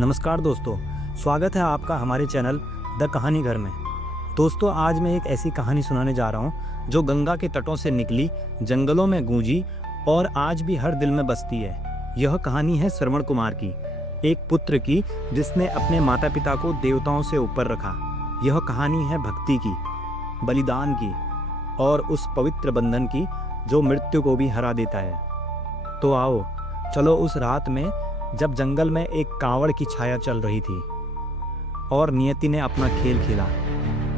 नमस्कार दोस्तों, स्वागत है आपका हमारे चैनल द कहानी घर में। दोस्तों, आज मैं एक ऐसी कहानी सुनाने जा रहा हूँ जो गंगा के तटों से निकली, जंगलों में गूंजी और आज भी हर दिल में बसती है। यह कहानी है श्रवण कुमार की, एक पुत्र की जिसने अपने माता पिता को देवताओं से ऊपर रखा। यह कहानी है भक्ति की, बलिदान की और उस पवित्र बंधन की जो मृत्यु को भी हरा देता है। तो आओ चलो उस रात में जब जंगल में एक कांवड़ की छाया चल रही थी और नियति ने अपना खेल खेला।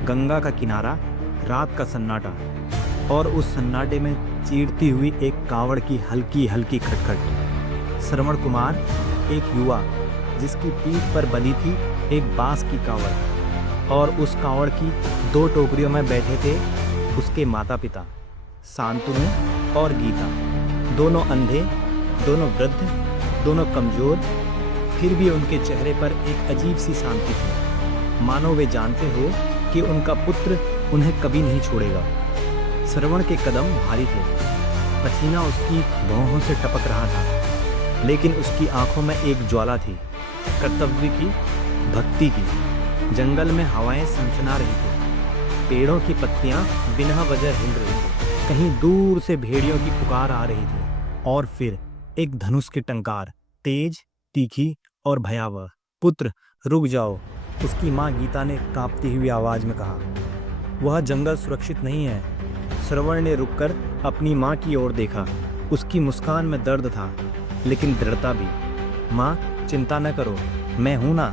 गंगा का किनारा, रात का सन्नाटा और उस सन्नाटे में चीरती हुई एक कांवड़ की हल्की हल्की खटखट। श्रवण कुमार एक युवा जिसकी पीठ पर बंधी थी एक बांस की कांवड़ और उस कांवड़ की दो टोकरियों में बैठे थे उसके माता पिता शांतनु और गीता। दोनों अंधे, दोनों वृद्ध, दोनों कमजोर, फिर भी उनके चेहरे पर एक अजीब सी शांति थी, मानो वे जानते हो कि उनका पुत्र उन्हें कभी नहीं छोड़ेगा। श्रवण के कदम भारी थे, पसीना उसकी भौहों से टपक रहा था, लेकिन उसकी आंखों में एक ज्वाला थी, कर्तव्य की, भक्ति की। जंगल में हवाएं सनसना रही थी, पेड़ों की पत्तियां बिना वजह हिल रही थी, कहीं दूर से भेड़ियों की पुकार आ रही थी और फिर एक धनुष की टंकार, तेज, तीखी और भयावह। पुत्र रुक जाओ, उसकी माँ गीता ने कांपती हुई आवाज में कहा। वह जंगल सुरक्षित नहीं है। श्रवण ने रुककर अपनी माँ की ओर देखा। उसकी मुस्कान में दर्द था, लेकिन दृढ़ता भी। माँ, चिंता न करो, मैं हूं ना,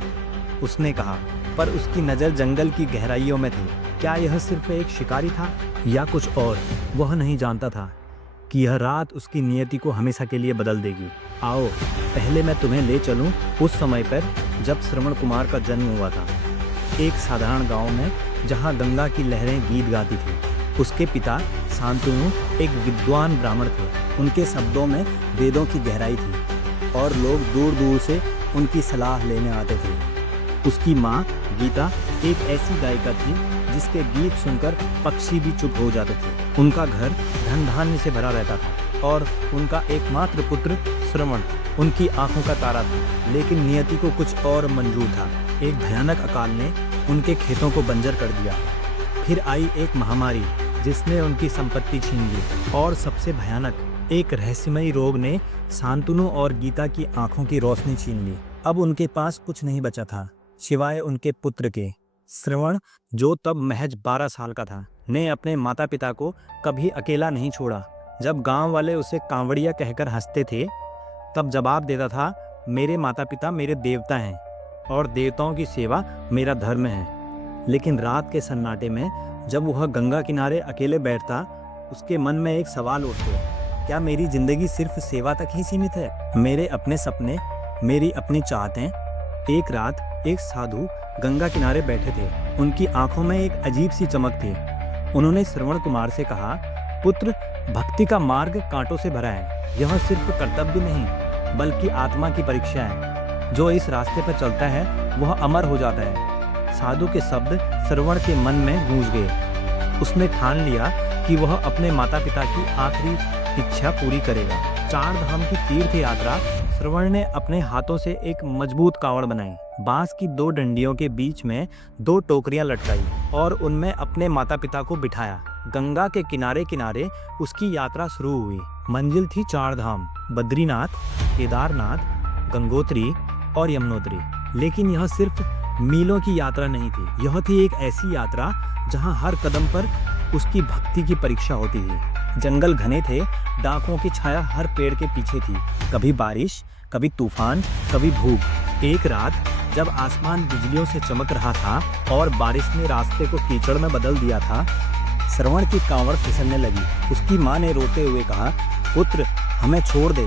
उसने कहा, पर उसकी नज़र जंगल की गहराइयों में थी। क्या यह सिर्फ एक शिकारी था या कुछ और? वह नहीं जानता था कि यह रात उसकी नियति को हमेशा के लिए बदल देगी। आओ पहले मैं तुम्हें ले चलूं उस समय पर जब श्रवण कुमार का जन्म हुआ था, एक साधारण गांव में जहां गंगा की लहरें गीत गाती थी। उसके पिता शांतनु एक विद्वान ब्राह्मण थे। उनके शब्दों में वेदों की गहराई थी और लोग दूर दूर से उनकी सलाह लेने आते थे। उसकी माँ गीता एक ऐसी गायिका थी जिसके गीत सुनकर पक्षी भी चुप हो जाते थे। उनका घर धन धान्य से भरा रहता था और उनका एकमात्र पुत्र श्रवण उनकी आंखों का तारा था। लेकिन नियति को कुछ और मंजूर था। एक भयानक अकाल ने उनके खेतों को बंजर कर दिया। फिर आई एक महामारी जिसने उनकी संपत्ति छीन ली और सबसे भयानक एक रहस्यमयी रोग ने शांतनु और गीता की आंखों की रोशनी छीन ली। अब उनके पास कुछ नहीं बचा था सिवाय उनके पुत्र के। श्रवण, जो तब महज 12 साल का था, ने अपने माता पिता को कभी अकेला नहीं छोड़ा। जब गांव वाले उसे कांवड़िया कहकर हंसते थे, तब जवाब देता था, मेरे माता पिता मेरे देवता हैं और देवताओं की सेवा मेरा धर्म है। लेकिन रात के सन्नाटे में जब वह गंगा किनारे अकेले बैठता, उसके मन में एक सवाल उठते, क्या मेरी जिंदगी सिर्फ सेवा तक ही सीमित है? मेरे अपने सपने, मेरी अपनी चाहतें? एक रात एक साधु गंगा किनारे बैठे थे। उनकी आंखों में एक अजीब सी चमक थी। उन्होंने श्रवण कुमार से कहा, पुत्र, भक्ति का मार्ग कांटों से भरा है। यह सिर्फ कर्तव्य नहीं बल्कि आत्मा की परीक्षा है। जो इस रास्ते पर चलता है वह अमर हो जाता है। साधु के शब्द श्रवण के मन में गूंज गए। उसने ठान लिया कि वह अपने माता पिता की आखिरी इच्छा पूरी करेगा। 4 धाम की तीर्थ यात्रा। श्रवण ने अपने हाथों से एक मजबूत कांवड़ बनाई, बांस की 2 डंडियों के बीच में 2 टोकरियां लटकाई और उनमें अपने माता पिता को बिठाया। गंगा के किनारे किनारे उसकी यात्रा शुरू हुई। मंजिल थी 4 धाम, बद्रीनाथ, केदारनाथ, गंगोत्री और यमुनोत्री। लेकिन यह सिर्फ मीलों की यात्रा नहीं थी। यह थी एक ऐसी यात्रा जहां हर कदम पर उसकी भक्ति की परीक्षा होती थी। जंगल घने थे, डाकुओं की छाया हर पेड़ के पीछे थी। कभी बारिश, कभी तूफान, कभी भूख। एक रात जब आसमान बिजलियों से चमक रहा था और बारिश ने रास्ते को कीचड़ में बदल दिया था, श्रवण की कांवड़ फिसलने लगी। उसकी माँ ने रोते हुए कहा, पुत्र, हमें छोड़ दे,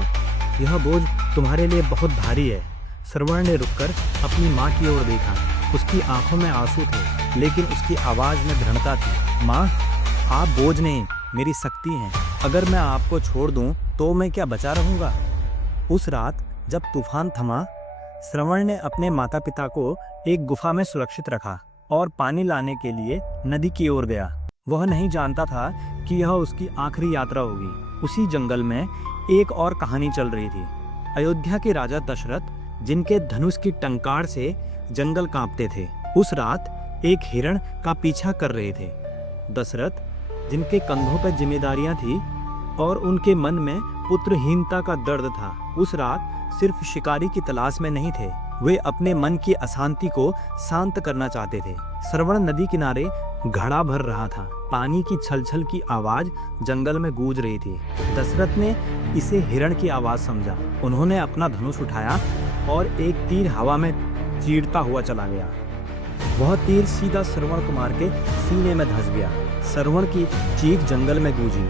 यह बोझ तुम्हारे लिए बहुत भारी है। श्रवण ने रुककर अपनी माँ की ओर देखा। उसकी आंखों में आंसू थे, लेकिन उसकी आवाज में दृढ़ता थी। माँ, आप बोझ नहीं, मेरी शक्ति है। अगर मैं आपको छोड़ दूं तो मैं क्या बचा रहूंगा? उस रात जब तूफान थमा, श्रवण ने अपने माता पिता को एक गुफा में सुरक्षित रखा और पानी लाने के लिए नदी की ओर गया। वह नहीं जानता था कि यह उसकी आखिरी यात्रा होगी। उसी जंगल में एक और कहानी चल रही थी। अयोध्या के राजा दशरथ जिनके धनुष की टंकार से जंगल कांपते थे। उस रात एक हिरण का पीछा कर रहे थे दशरथ, जिनके कंधों पर जिम्मेदारियां थी और उनके मन में पुत्रहीनता का दर्द था। उस रात सिर्फ शिकारी की तलाश में नहीं थे, वे अपने मन की अशांति को शांत करना चाहते थे। श्रवण नदी किनारे घड़ा भर रहा था, पानी की छलछल की आवाज जंगल में गूंज रही थी। दशरथ ने इसे हिरण की आवाज समझा। उन्होंने अपना धनुष उठाया और एक तीर हवा में चीरता हुआ चला गया। वह तीर सीधा श्रवण कुमार के सीने में धंस गया। श्रवण की चीख जंगल में गूंजी।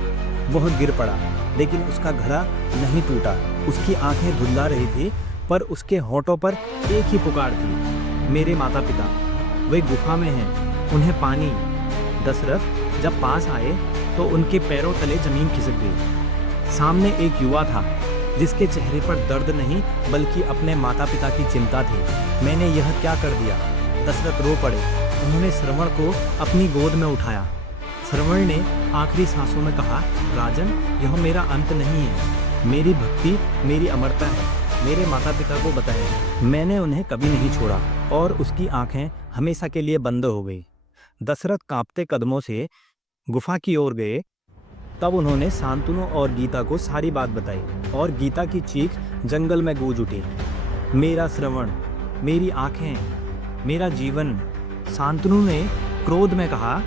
वह गिर पड़ा, लेकिन उसका घड़ा नहीं टूटा। उसकी आंखें धुंधला रही थी, पर उसके होठों पर एक ही पुकार थी, मेरे माता पिता, वे गुफा में हैं, उन्हें पानी। दशरथ जब पास आए तो उनके पैरों तले जमीन खिसक गई। सामने एक युवा था जिसके चेहरे पर दर्द नहीं बल्कि अपने माता पिता की चिंता थी। मैंने यह क्या कर दिया? दशरथ रो पड़े। उन्होंने श्रवण को अपनी गोद में उठाया। श्रवण ने आखिरी सांसों में कहा, राजन, यह मेरा अंत नहीं है। मेरी भक्ति मेरी अमरता है। मेरे माता पिता को बताएं, मैंने उन्हें कभी नहीं छोड़ा। और उसकी आंखें हमेशा के लिए बंद हो गई। दशरथ कांपते कदमों से गुफा की ओर गए। तब उन्होंने शांतनु और गीता को सारी बात बताई और गीता की चीख जंगल में गूंज उठी, मेरा श्रवण, मेरी आंखें, मेरा जीवन। शांतनु ने क्रोध में कहा,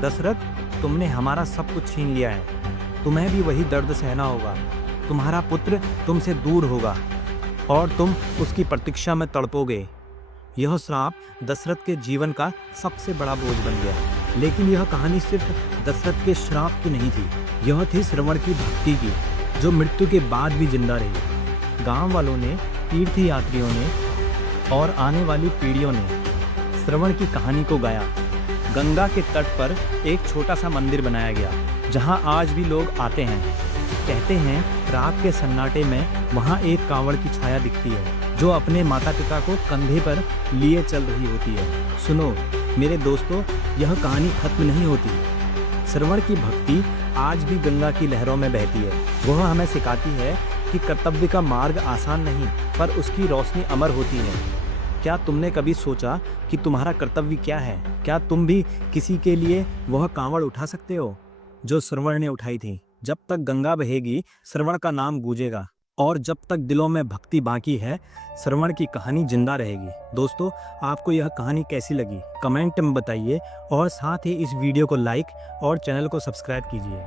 दशरथ, तुमने हमारा सब कुछ छीन लिया है। तुम्हें भी वही दर्द सहना होगा। तुम्हारा पुत्र तुमसे दूर होगा और तुम उसकी प्रतीक्षा में तड़पोगे। यह श्राप दशरथ के जीवन का सबसे बड़ा बोझ बन गया। लेकिन यह कहानी सिर्फ दशरथ के श्राप की नहीं थी, यह थी श्रवण की भक्ति की, जो मृत्यु के बाद भी जिंदा रही। गांव वालों ने, तीर्थयात्रियों ने और आने वाली पीढ़ियों ने श्रवण की कहानी को गाया। गंगा के तट पर एक छोटा सा मंदिर बनाया गया, जहां आज भी लोग आते हैं। कहते हैं रात के सन्नाटे में वहां एक कांवड़ की छाया दिखती है, जो अपने माता पिता को कंधे पर लिए चल रही होती है। सुनो मेरे दोस्तों, यह कहानी खत्म नहीं होती। श्रवण की भक्ति आज भी गंगा की लहरों में बहती है। वह हमें सिखाती है कि कर्तव्य का मार्ग आसान नहीं, पर उसकी रोशनी अमर होती है। क्या तुमने कभी सोचा कि तुम्हारा कर्तव्य क्या है? क्या तुम भी किसी के लिए वह कांवड़ उठा सकते हो जो श्रवण ने उठाई थी? जब तक गंगा बहेगी, श्रवण का नाम गूंजेगा, और जब तक दिलों में भक्ति बाकी है, श्रवण की कहानी जिंदा रहेगी। दोस्तों, आपको यह कहानी कैसी लगी? कमेंट में बताइए और साथ ही इस वीडियो को लाइक और चैनल को सब्सक्राइब कीजिए।